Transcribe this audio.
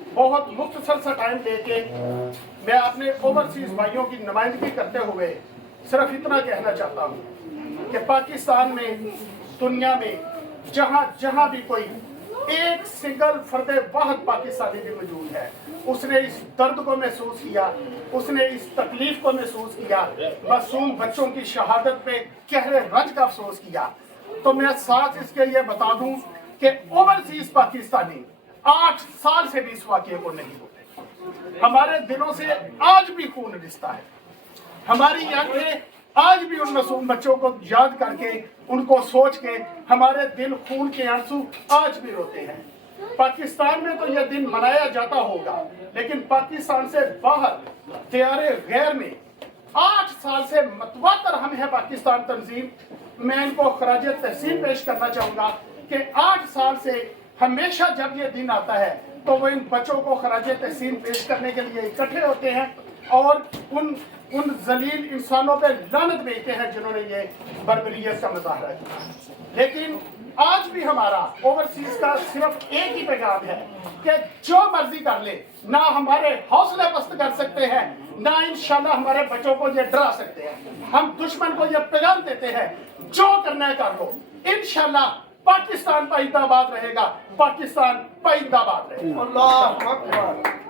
बहुत मुख्तसर सा टाइम लेके मैं अपने ओवरसीज भाइयों की नुमाइंदगी करते हुए सिर्फ इतना कहना चाहता हूँ कि पाकिस्तान में, दुनिया में जहाँ जहाँ भी कोई एक सिंगल फर्द वाहद पाकिस्तानी भी मौजूद है, उसने इस दर्द को महसूस किया, उसने इस तकलीफ को महसूस किया, मासूम बच्चों की शहादत पे गहरे रंज का अफसोस किया। तो मैं साथ इसके लिए बता दूं कि ओवरसीज पाकिस्तानी 8 साल से भी इस वाक़े को नहीं होते। हमारे दिलों से आज भी खून रिश्ता है, हमारी आंखें आज भी उन मासूम बच्चों को याद करके, उनको सोच के हमारे दिल खून के आंसू आज भी रोते हैं। पाकिस्तान में तो यह दिन मनाया जाता होगा, लेकिन पाकिस्तान से बाहर दियारे गैर में 8 साल से मतवातर हम है पाकिस्तान तंजीम। मैं इनको खराज तहसीन पेश करना चाहूँगा कि 8 साल से हमेशा जब ये दिन आता है तो वो इन बच्चों को खराज तहसीन पेश करने के लिए इकट्ठे होते हैं और उन जलील इंसानों पे लानत भेजते हैं जिन्होंने ये बर्बरियत का मुजाहरा किया। लेकिन आज भी हमारा ओवरसीज का सिर्फ एक ही पैगाम है कि जो मर्जी कर ले, ना हमारे हौसले पस्त कर सकते हैं, ना इंशाल्लाह हमारे बच्चों को ये डरा सकते हैं। हम दुश्मन को ये पैगाम देते हैं, जो करना है कर लो, इंशाल्लाह पाकिस्तान पाइंदाबाद रहेगा, पाकिस्तान पाइंदाबाद रहेगा। अल्लाह अकबर।